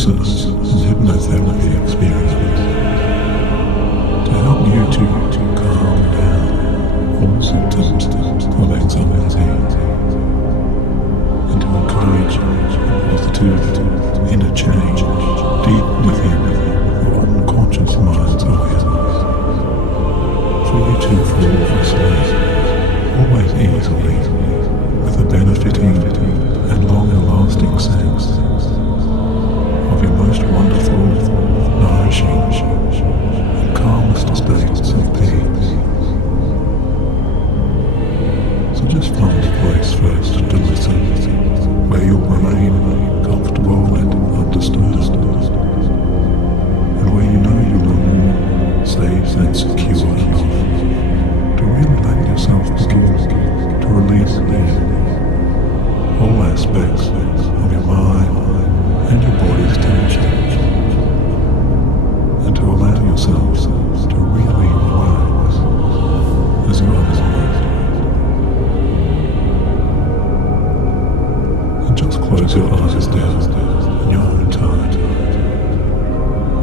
hypnosis and hypnotherapy experiments to help you to calm down all symptoms of anxiety and to encourage a positive inner change deep within your unconscious mind's awareness for you to fall asleep always easily with the benefiting and longer-lasting sense of your most wonderful, nourishing, and calmest states of peace. So just find a place first to listen, where you'll remain comfortable and undisturbed, and where you know you're safe and secure enough to really let yourself begin to release all aspects of your mind and your body's tension, and to allow yourself to really relax as you unwind. And just close your eyes down in your own time,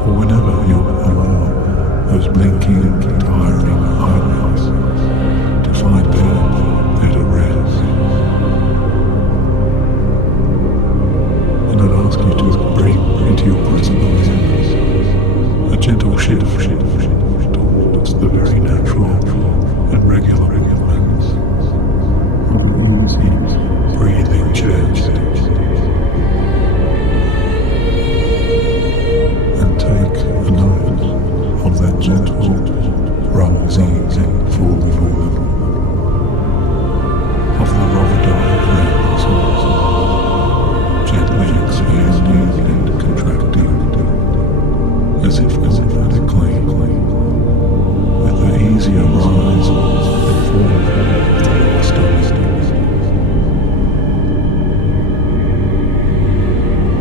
or whenever you allow those blinking, tiring eyelids to find better rest. And I'd ask you to bring into your present awareness a gentle shift towards the very natural and regular movements of the breathing change. And take a note of that gentle rising forward of the lower diaphragm muscles, gently expanding and contracting as if automatically with the easier rise and fall of the lower stomach.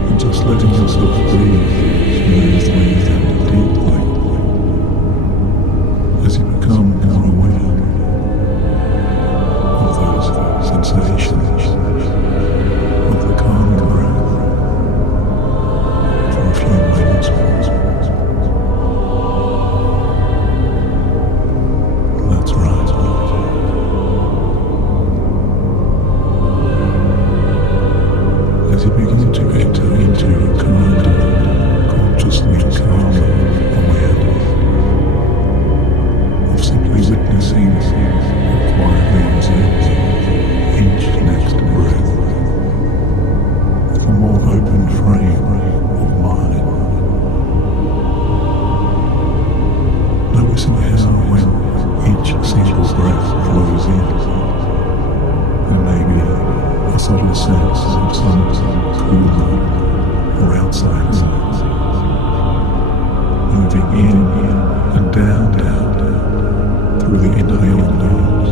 And just letting yourself breathe smoothly and deeply as you become more aware of those sensations of the calming breath for a few moments. That's right. As you begin to enter into a kind of consciously calm awareness of simply witnessing or quietly observing each next breath with a more open frame of mind. Noticing how when each single breath flows in, there may be a subtle sense of some cooler or outside winds moving in and down through the inhaling lobes.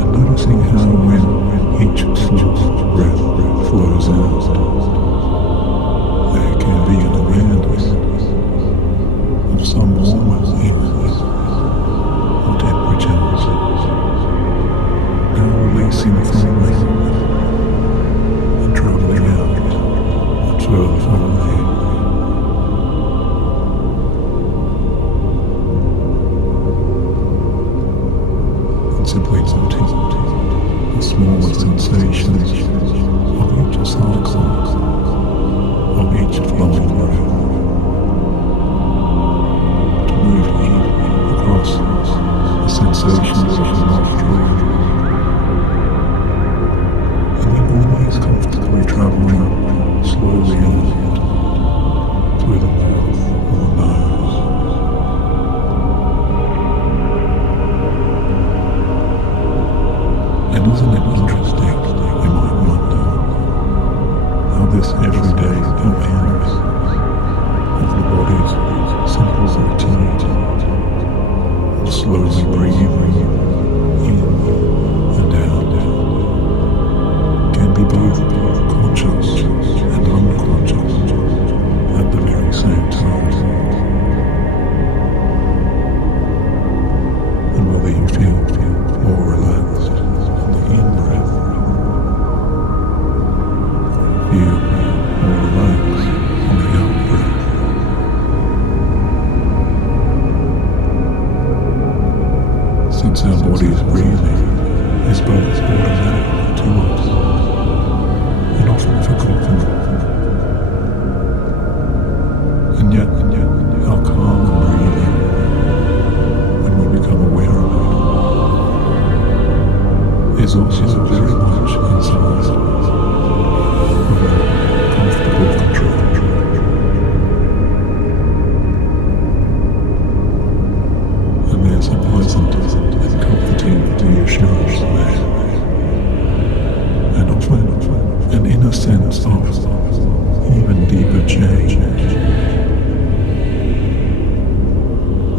And noticing how when each full breath flows out, there can be an awareness of some warmer inhale of temperatures, now releasing from me and traveling out much further from the head. And simply noting the smaller sensations of each cycle of each flowing breath to move in across the sensations of the nostril, and then always comfortably travelling slowly out through the mouth or the nose. And isn't it interesting, you might wonder, how this everyday awareness of the body's simple routine of slowly breathing in and out can be both conscious and unconscious at the very same time. And whether you feel more relaxed on the in-breath is also very much inside comfortable control. And there's a pleasant and comforting reassurance there. And often an inner sense of even deeper change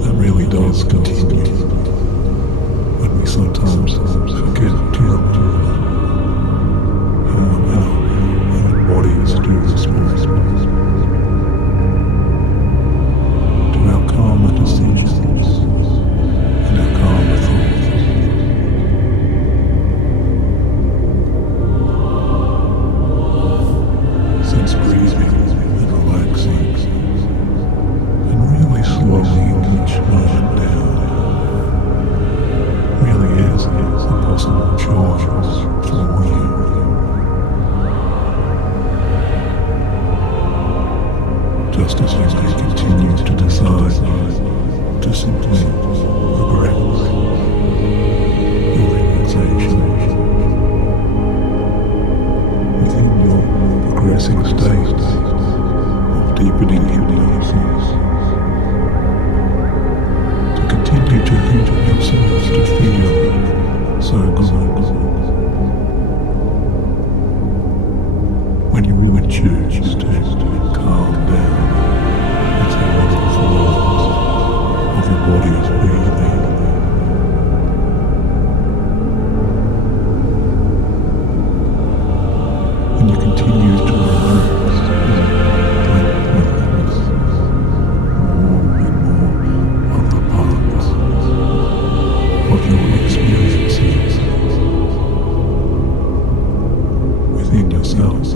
that really does continue when we sometimes forget to how our bodies do respond to our calmer decisions and our calmer thoughts. Since breathing and relaxing and really slowing each moment down really is a possible choice for you. Just as you may continue to decide to simply progress your relaxation within your progressing state of deepening hypnosis, to continue to help yourself to feel so good when you would choose to calm down with the wonderful laws of your body's breathing. And you continue to relax and relax more and more other parts of your experiences within yourself.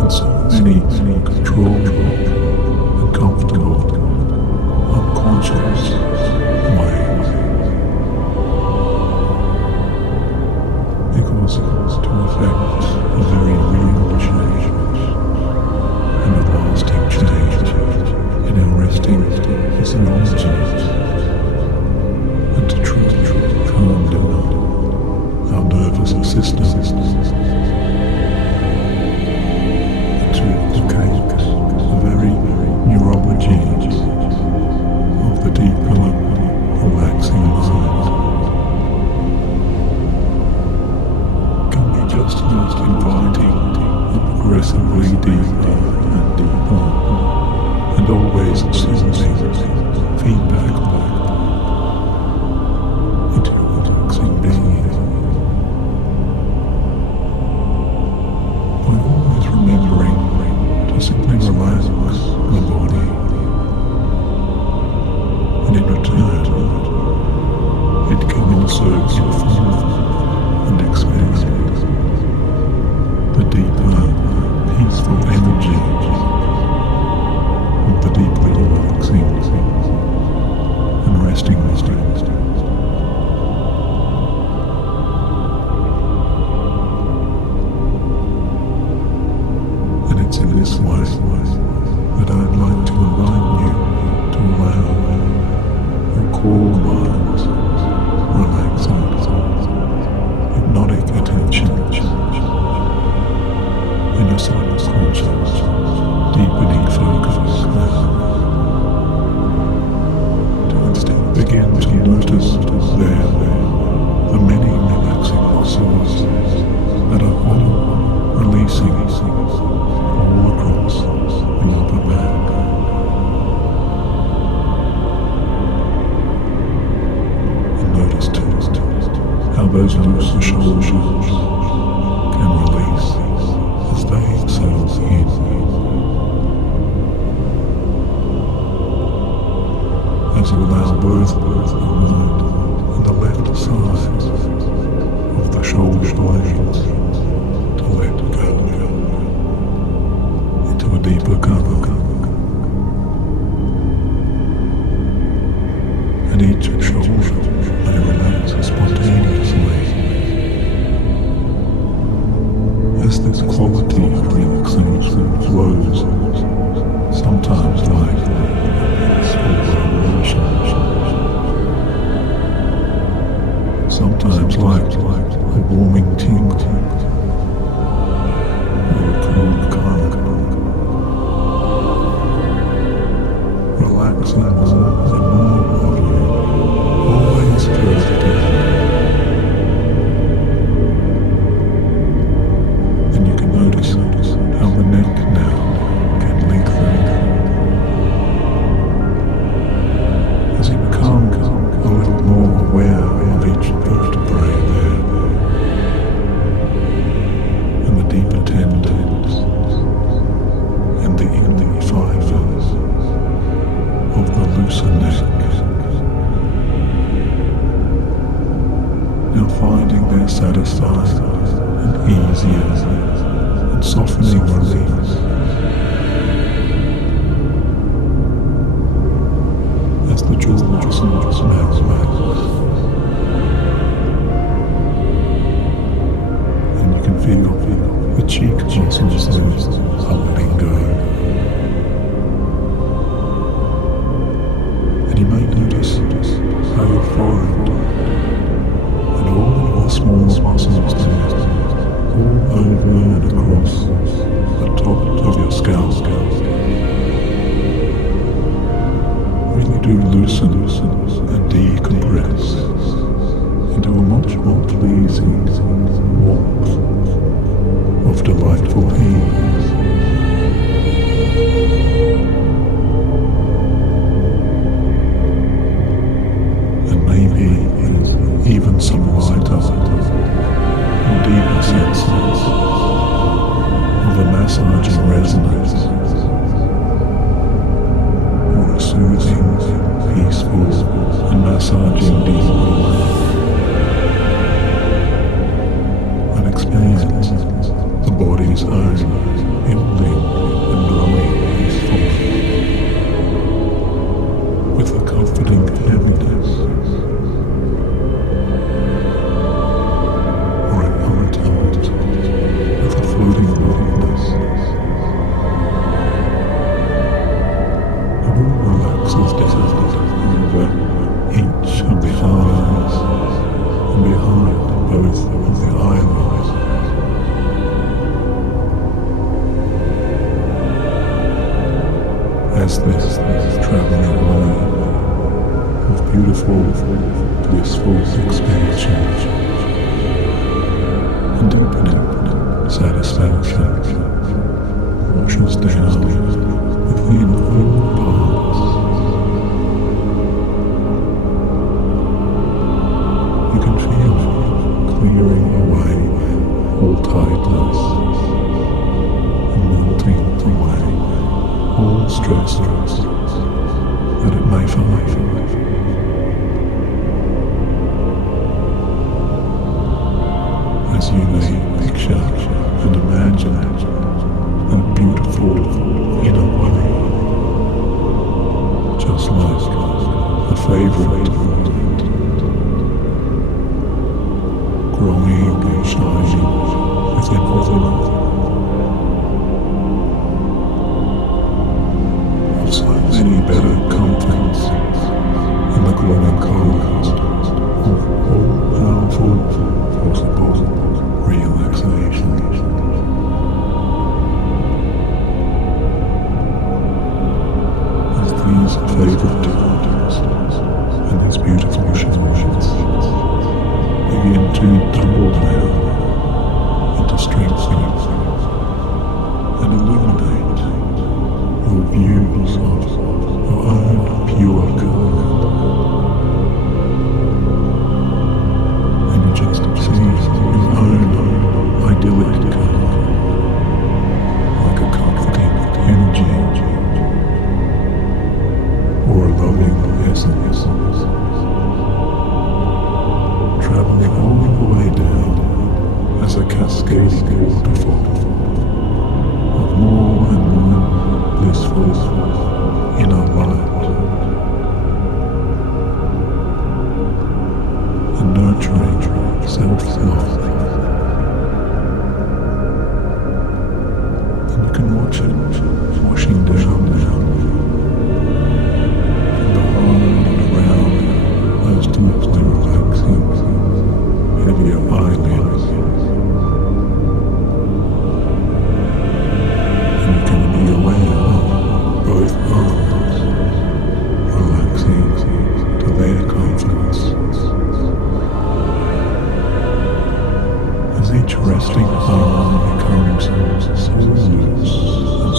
And so many controlled and comfortable unconscious ways. Because to effect a very real change and a lasting change in our resting physiology, and to truly calm down our nervous system, and to educate the very neurology of the deeper, relaxing mind. Can be just inviting and progressively deeper and deeper, and always sending feedback back into your relaxing being. By always remembering to simply relax the body, and in return, it can insert your thumb and expand the deeper, peaceful energy of the deeply relaxing and resting state. And it's in this way that I'd like to invite you to allow your core mind's relaxing, hypnotic attention and your subconscious deepening focus to instead begin to notice there the many relaxing muscles that are all releasing all across your upper back. And notice too how those loose shoulders can release as they exhale in. As you allow both the right and the left sides of the shoulder blades to let go into a deeper cover, and each shoulder may relax spontaneously as this quality of relaxation flows, sometimes like a peaceful revolution. easier and softening release as the jaws now relax, and you can feel the cheek muscles are letting go, and you may notice how your forehead and all your small muscles all over and across the top of your scalp really do loosen and decompress into a much more pleasing warmth of delightful ease. And maybe even some lighter and deeper senses of a massaging resonance, or a soothing, peaceful and massaging deep and experience the body's own healing and glowing peaceful with a comforting heaviness, or an untold with a floating lightness. It all relaxes down over each of the eyes and behind both of the eyelids. As this traveling wave of beautiful, blissful expansion and infinite satisfaction washes down within all parts. You can feel clearing away all tightness and melting away all stress that it may find. As you may picture and imagine in a beautiful inner way, just like a favourite growing and shining within. So many better comforts in the glowing colours of all-powerful, possible relaxation. As these favourite tones and these beautiful shimmeries begin to tumble down into strengthening and illuminate your views of your own pure good, and you just see your own idyllic good like a comforting energy or a loving essence travelling all the way down as a cascading waterfall of more and more blissful inner light and nurturing self-love. And you can watch it washing down from behind and around those deeply relaxing heavier eyelids. And you can be aware of both arms relaxing to their confidence as each resting arm becomes so loose and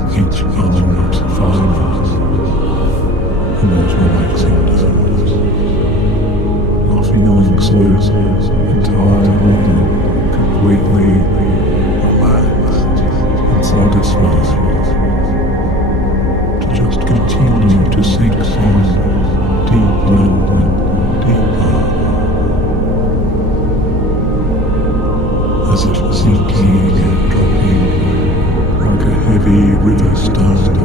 each element fibers in those relaxing nerves, are feeling so entirely and completely relaxed and satisfied to just continue to sink on deeper and deeper, as if sinking and dropping like a heavy river stone,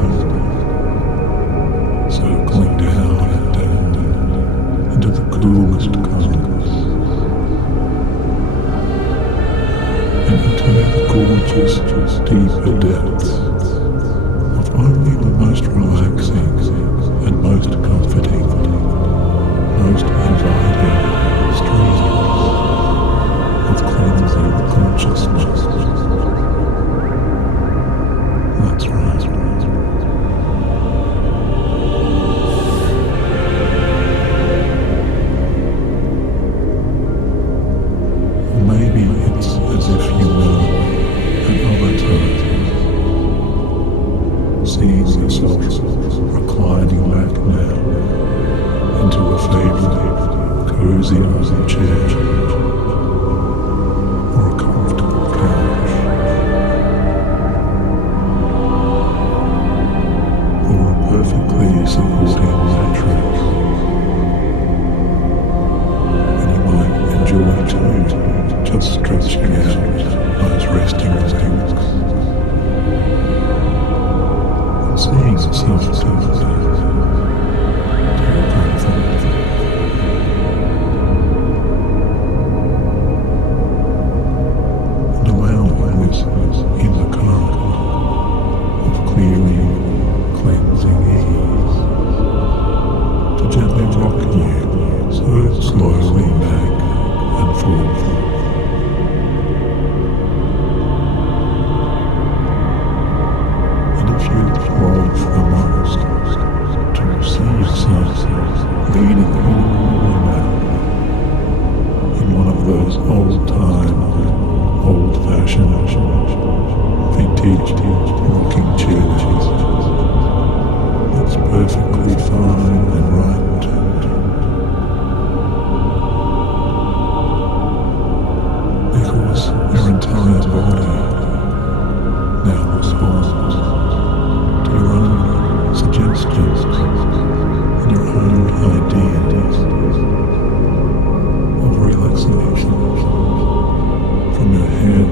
circling down and down into the coolest currents, and into the gorgeous, deeper depths of only the most relaxing and most comforting, most inviting streams of cleansing consciousness. That's right. Or maybe it's as if you were an avatar, seeing yourself reclining back now into a favourite cozy chair or a comfortable couch, or a perfectly supporting mattress, and you might enjoy too just stretching out those resting legs and seeing yourself do that to your comfort. And allow those in the current of clearing, cleansing ease to gently rock you so slowly back and forth. And if you hold for the most to see yourself leaning all back in one of those old-time, old-fashioned, vintage rocking chairs, that's perfectly fine and right too. Because your entire body now responds to your own suggestions and your own ideas of relaxation, from your head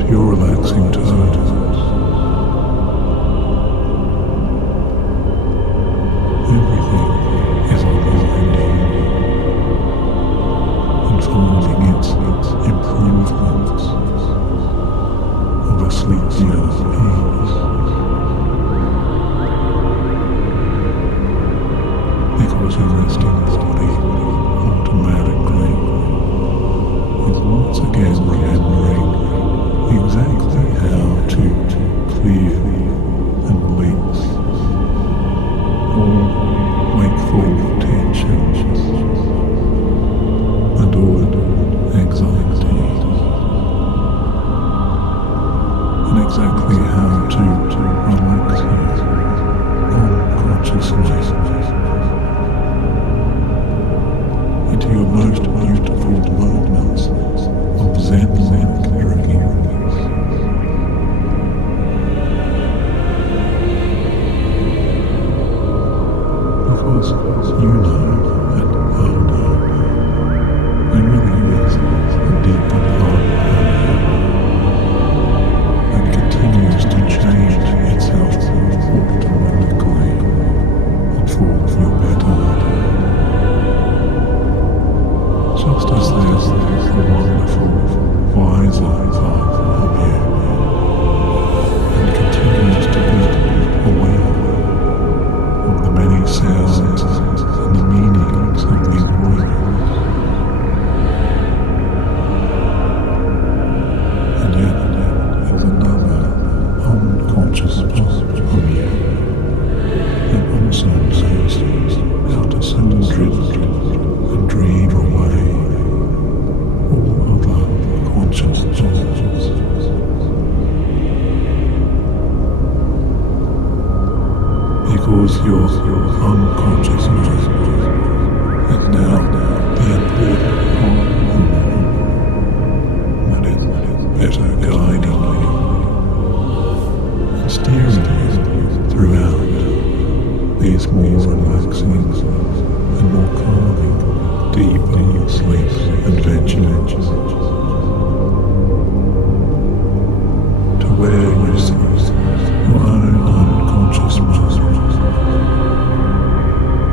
to your relaxing toes. Everything is unwinding and finding its improvements of a sleepier ease. Because your resting body automatically is once again remembering exactly how to clear and release all wakeful tensions and all anxiety, and exactly how to relax all consciousness into your most beautiful moments of Zen dreaming. Because you know and I know there really is a deeper part that continues to change itself automatically and for because your unconscious mind is now the important part, and it's better guiding you and steering you throughout these more relaxing and more calming, deeper sleep adventures to where you see your own unconscious mind,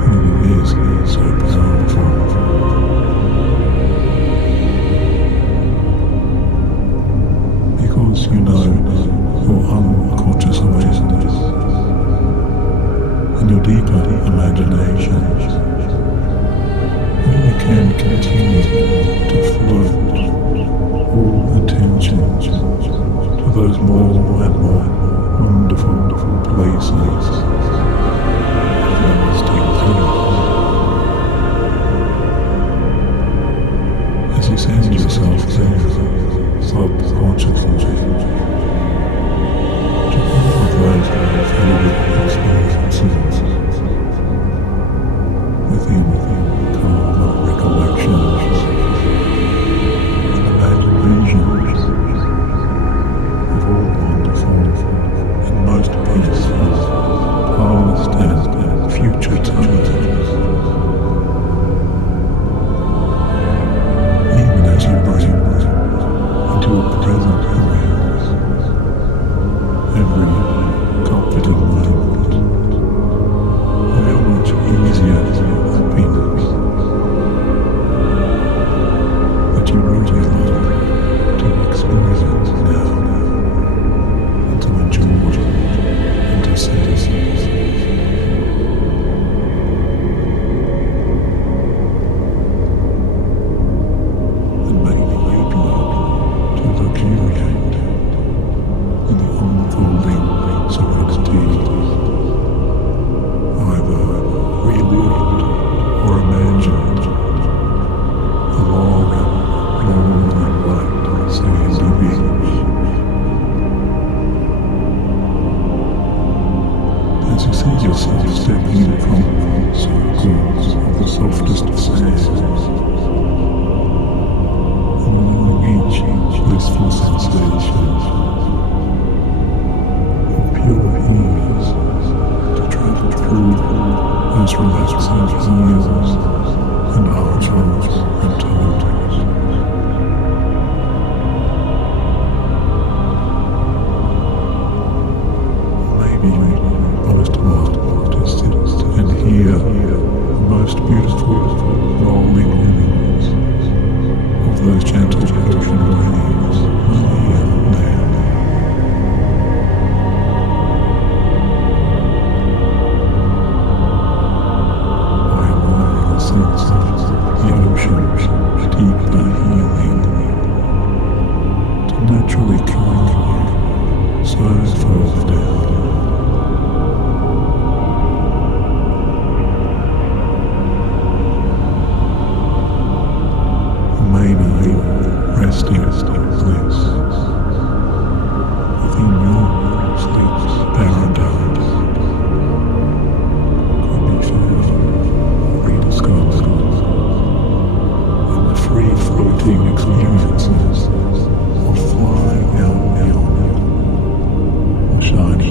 and it is so powerful. Because you know your unconscious awareness and your deeper imagination, you can continue to float all attention to those more and more wonderful places as you send yourself there subconsciously to all of those favorite experiences within calm recollections and imaginations of all wonderful and most peaceful past and future times. Even as you bring into a present awareness every comforting moment, how much easier happiness that you really love to experience now and to enjoy and to see. And maybe you'd like to luxuriate in the unfolding serenity, either relived or imagined, along long and white sandy beach. As you see yourself stepping from circles of the softest sand, along each blissful sensation of pure ease to travel through those relaxing ears and arms and toes. Maybe most loved to sit and hear the most beautiful rolling winds of those gentle ocean waves here and there. By allowing a sense of the ocean's deeper healing to naturally calm you so far down. Maybe you're resting in bliss within your sleep's paradise. Could be found or rediscovered in the free-floating experiences of flying out beyond the shiny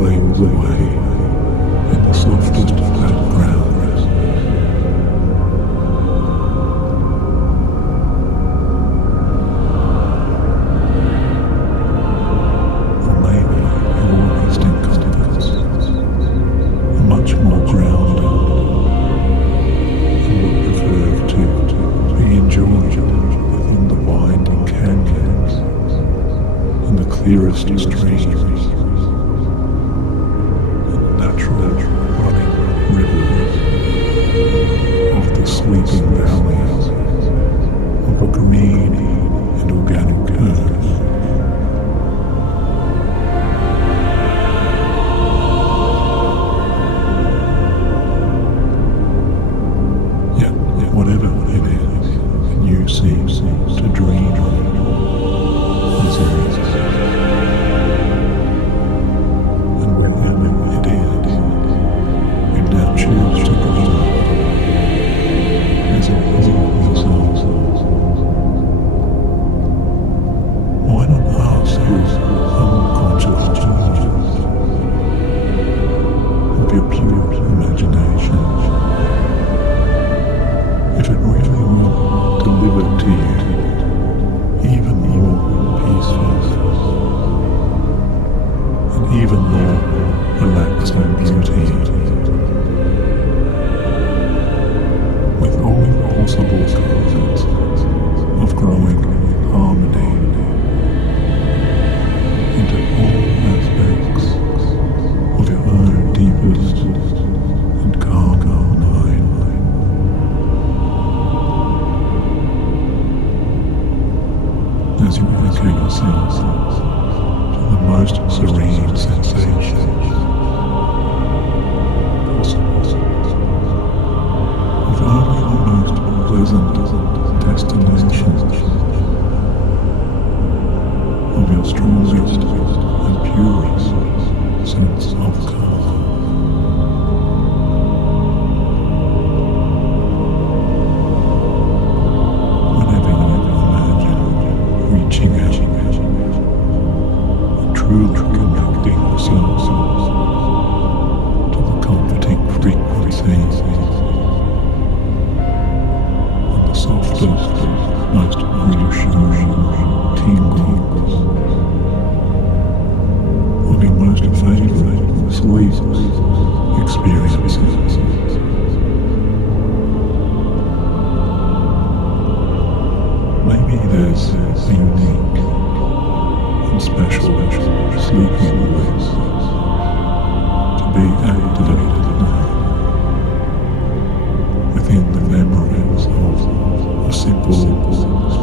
flames away in the softest background. Or maybe your resting comforts are much more grounded and would prefer to be enjoyed within the winding canyons and the clearest streams. Sweeping valleys of a green and organic earth. Yet, whatever it is you seem to dream of is yours. And whatever it is you now choose to dream of. Why not ask your unconscious intelligence and your pure imagination if it really delivered to you even more peaceful and even more relaxing beauty, with all possible causes of growing harmony into all aspects of your own deepest and calmer mind. As you dedicate yourself to the most serene sensation possible, with only the most pleasant destination of your strongest and purest sense of calm. Whenever you imagine reaching out and truly connecting yourself to the comforting frequencies and the softest, most reassuring tingles of your most favorite sleep experiences. Maybe there's a unique and special sleeping voice to be activated now within the memories of a simple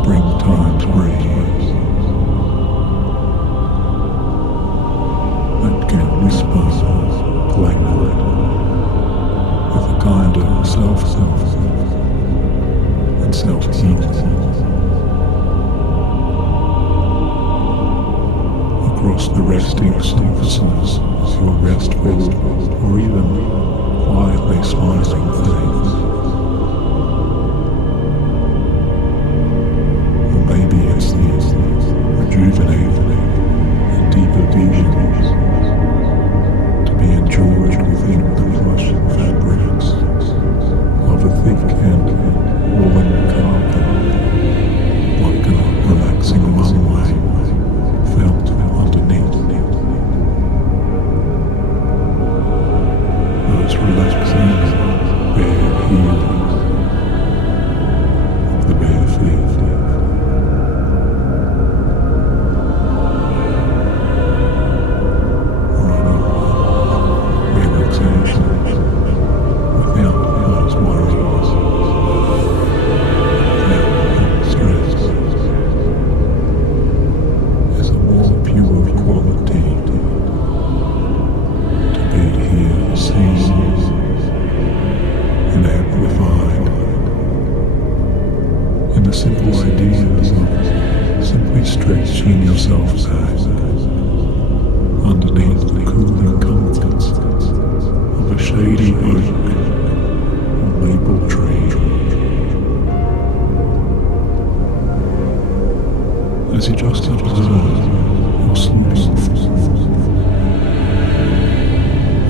springtime breeze that can whisper plainly with a kind of self-self and self-healing across the resting surfaces of your restful or even quietly smiling face. Or maybe it's these rejuvenating and deeper visions to be enjoyed within the plush fabrics of a thick and woolen carpet, like a relaxing runway felt underneath. Those relaxing bare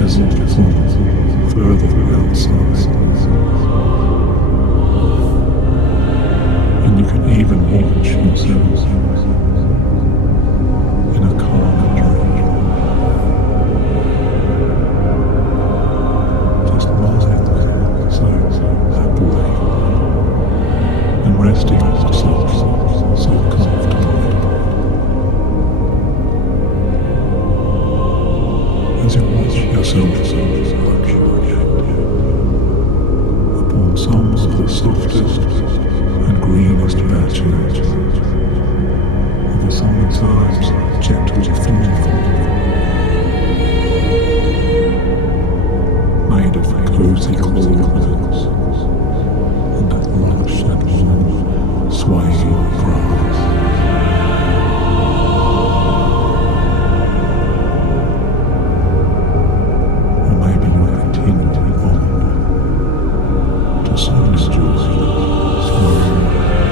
as if from further outside. And you can even watch yourself in a calm dream, just lying so happily and resting yourself so comfortably. As you watch yourself upon some of the softest and greenest patches of a summertime's gentle floor, made of cozy cloths and that lush and warm swaying grass. Or maybe you continue on to silent joy, slow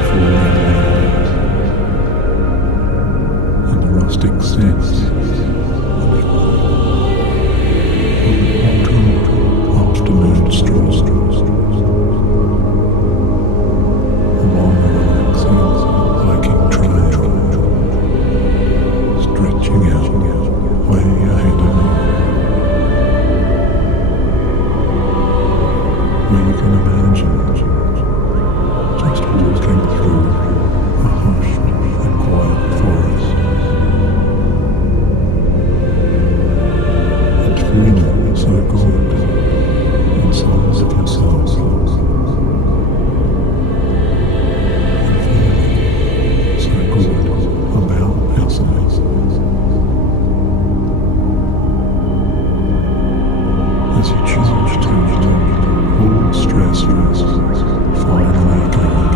falling leaves, and the rustic scents of the autumn afternoon strolls along the relaxing hiking trail, stretching out way ahead of you, where you can imagine just walking through a hushed and quiet forest and feeling so good inside of yourself, and feeling so good about yourself. As you choose to all stress finally gone.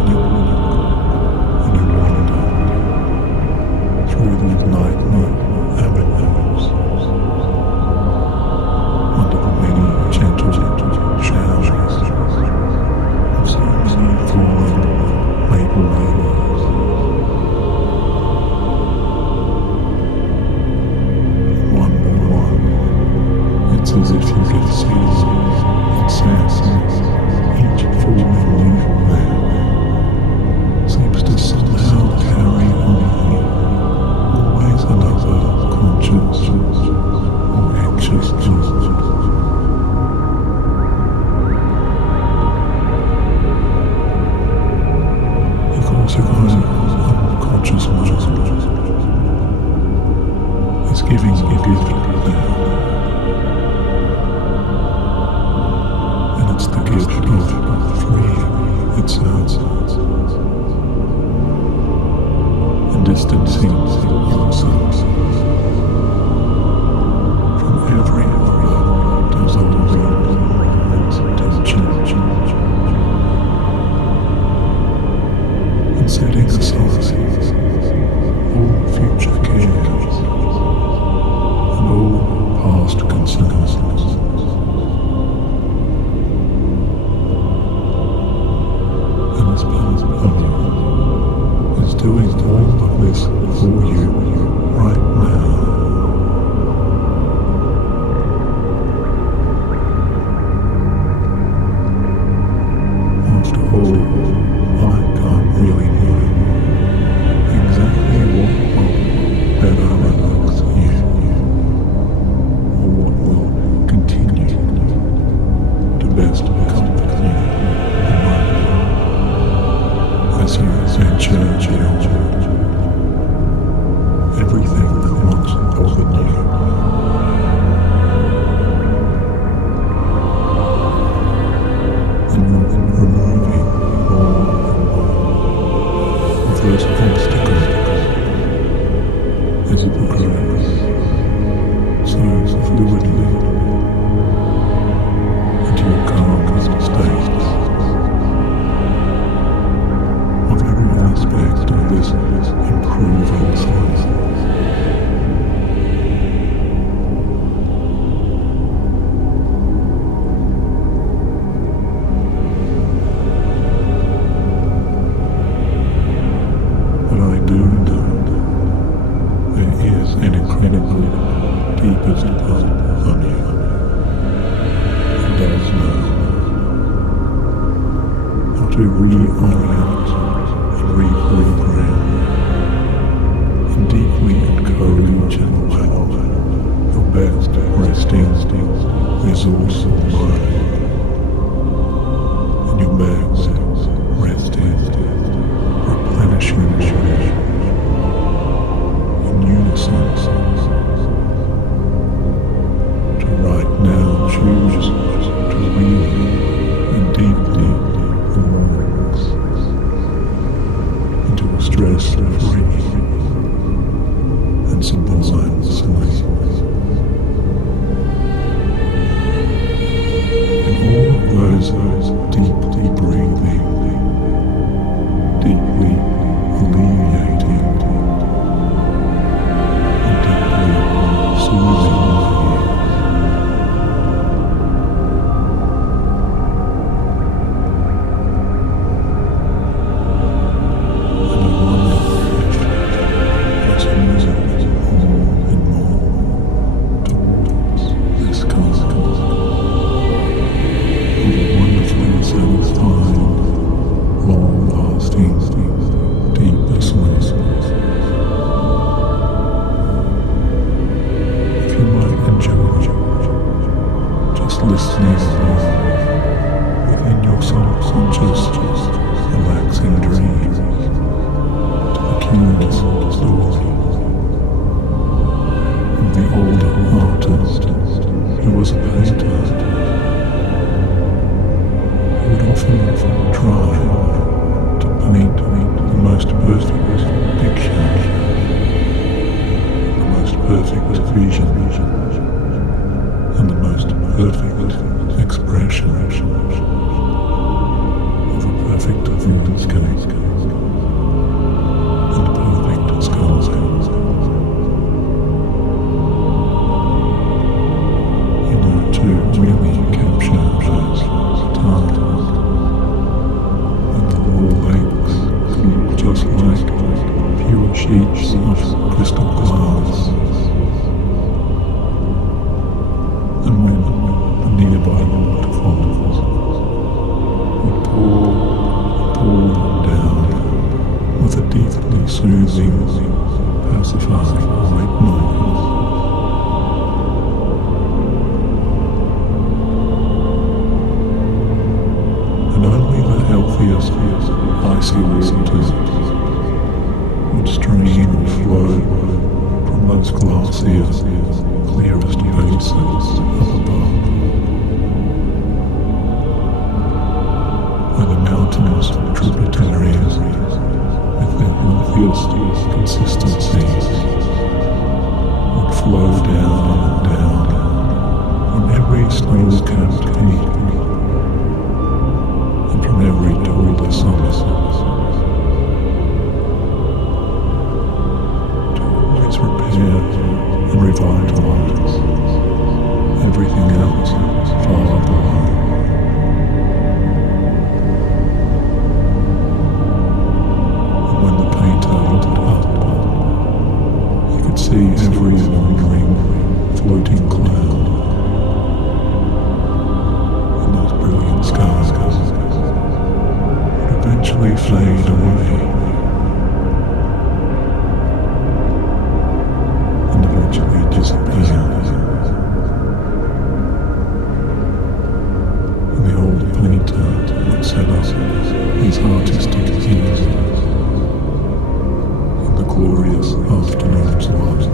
And you walk and you wander through these nightly avenues under the many gentle showers of so many falling maple leaves. One by one, it's as if you can see and sense each falling leaf there seems to somehow carry on always another conscious or anxious thought. Because your own unconscious mind is giving you a gift now. And it's the gift of freeing itself and distancing yourself from every dissolving tension and setting aside all future cares and all past concerns. And this part of you is doing all of this for you right now. After all, I can't really know exactly what will better relax you, or what will continue to best comfort you as you venture everything that once bothered you. And removing more of those obstacles as you progress so fluidly into your calmest state of every aspect of this reorient and reprogram and deeply encoding channel your best resting resourceful mind and your best resting replenishing body in unison to right now choose to really and deeply relax into a stress-free and sublime sleep. And all of those deeply breathing, deeply alleviating, and deeply soothing you. Listening within your subconscious relaxing dream to the curious story of the older artist who was a painter who would often try to paint the most perfect picture, the most perfect vision, and the most perfect expression of a perfect landscape and a perfect sculpture. You know, to really capture those times when the whole lakes look just like pure sheets of crystal glass. And when the nearby waterfalls would pour down with a deeply soothing, pacifying white noise. And only the healthiest icy waters would stream and flow from those glacier, clearest bases up above, where the mountainous tributaries with their earthiest consistencies would flow down and down from every snow-capped peak and from every taller summit to always repair and revitalize everything else far below. And when the painter looked up, he could see every wandering, floating cloud in those brilliant skies would eventually fade away. Disappear. And the old painter would set up his artistic ease in the glorious afternoon's light.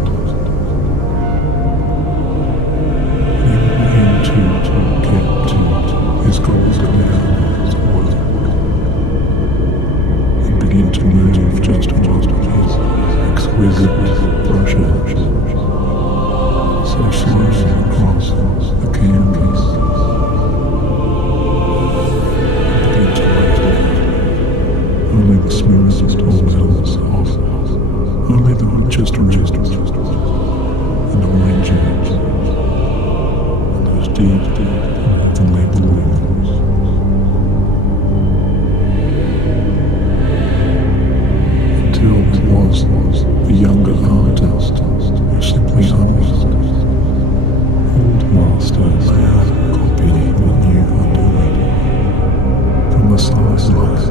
And he would begin to get to his golden hour's work and begin to move just one of his exquisite brushes so slowly across the canvas and begin to wait only the smoothest oils of only the richest reds and oranges and those deep heavenly blues. Until it was the younger artist who simply understood old masters had copied what you were doing from the sidelines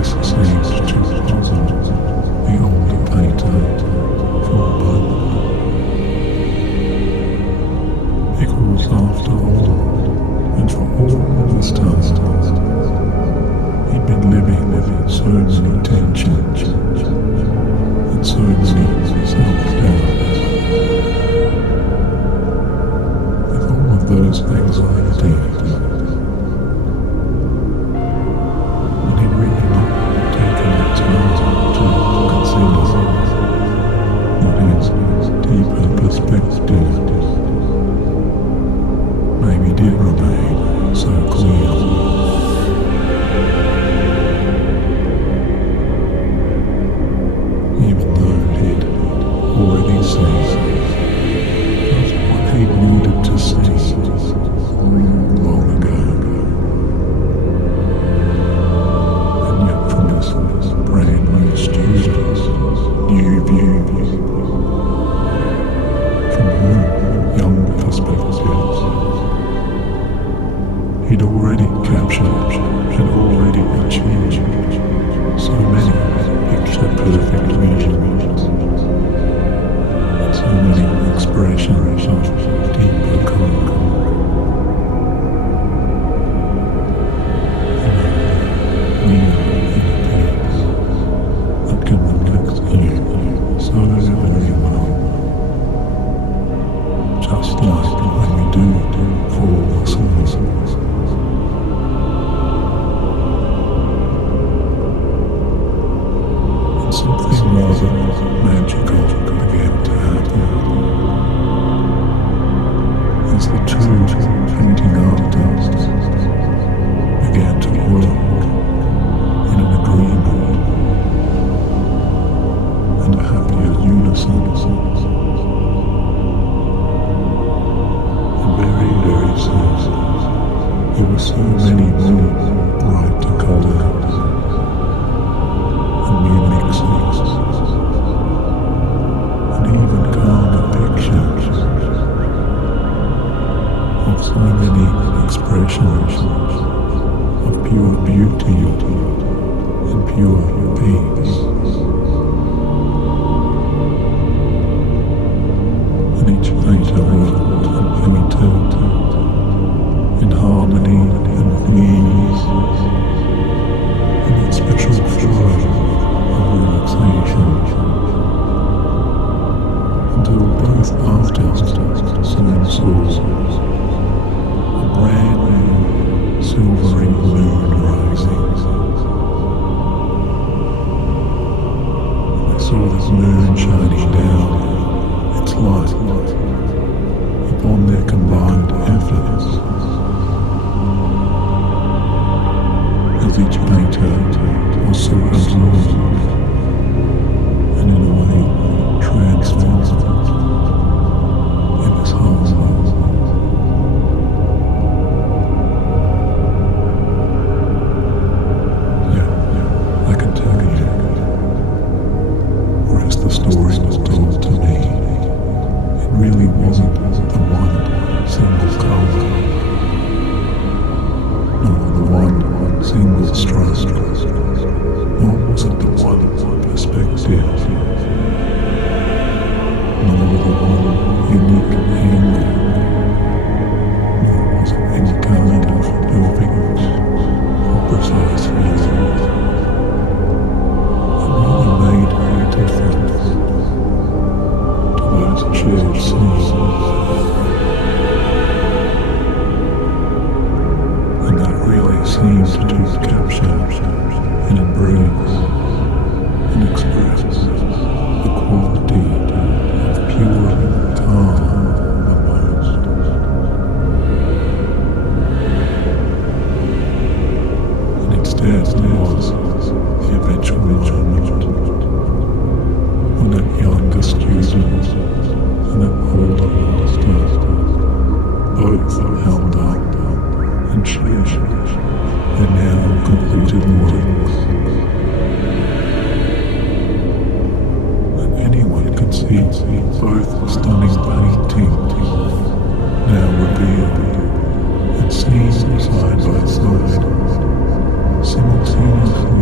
This seemed to puzzle the older painter for a moment. Because after all, and for all this time, he'd been living with so many tensions and so many self-doubts. With all of those anxieties, and he'd really not taken the time to consider in his deeper perspective, maybe did remain so clear. Even though he'd already seen just what he needed to see long ago. And yet from his brand new student's new view, from her young perspectives, he'd already captured and already achieved so many picture-perfect visions, and so many expressions of deeper colour. Real inner peace that can reflect you so very well, just like when we do fall asleep. Something rather magical began to happen as the two painting artists began to work in an agreement and a happier unison. And very, very soon there were so many more brighter colours and new mixes, and even calmer pictures of so many expressions of pure beauty and pure peace. And each painter worked and painted in harmony and with ease, in its special flow of relaxation, until both artists soon saw a brand new silvering moon rising. They saw this moon shining down its light upon their combined efforts, as each painter was so absorbed and in a way transformed in this whole world. Yeah, I can tell you, or as the story was told to me, it really wasn't the one single colour, nor the one single stroke, nor was it the one perspective, nor the one unique angle, nor was it any kind of perfect or precise view. It really made a difference to those shared scenes, and that really seemed to capture and embrace and express the quality of pure calm almost. And instead there was the eventual moment when that younger student and that older master both held up and shared their now completed works. And anyone could see both stunning paintings now revealed and seen side by side, simultaneously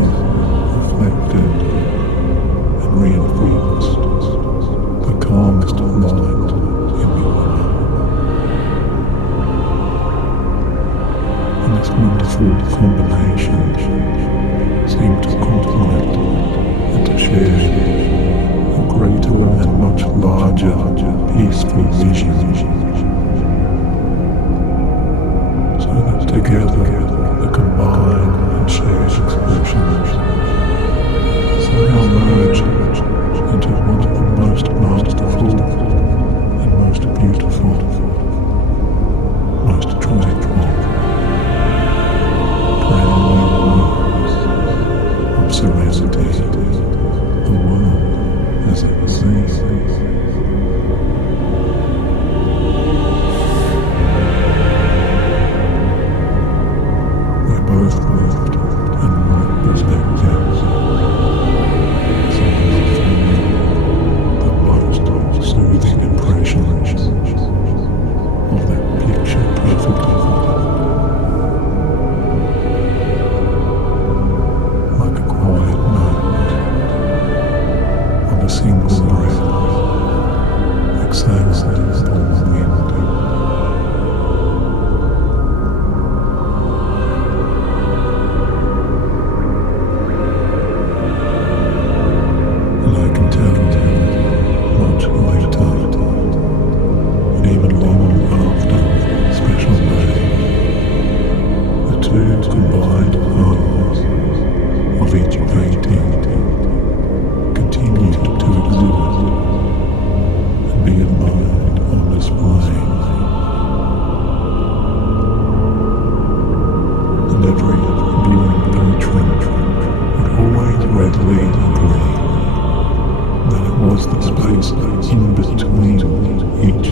wholeheartedly agree that it was the space in between each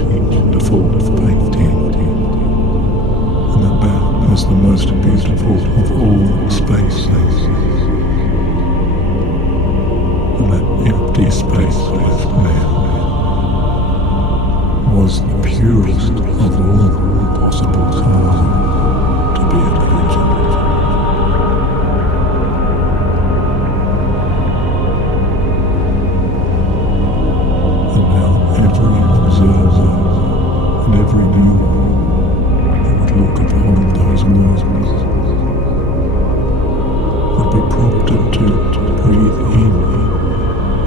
default painting, and that was the most beautiful of all spaces, and that empty space left now was the purest of all possible time to be imagined. And now every observer and every viewer who would look upon those worlds would be prompted to breathe in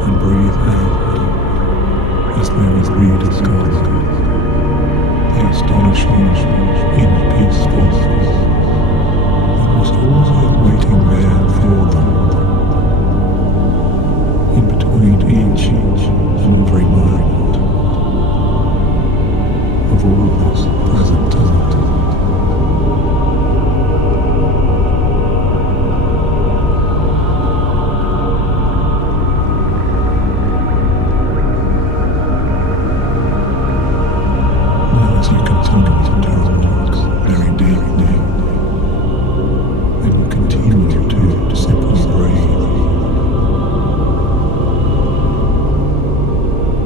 and breathe out as they would rediscover the astonishing inner peacefulness that was always waiting there for them in between each and every moment of all this present time. As you continue to do the works very deeply, they will continue to simply breathe.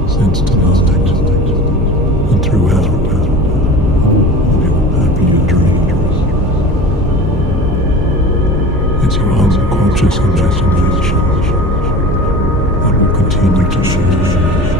Sense tonight and throughout all your happier dreams. It's your unconscious imagination that will continue to show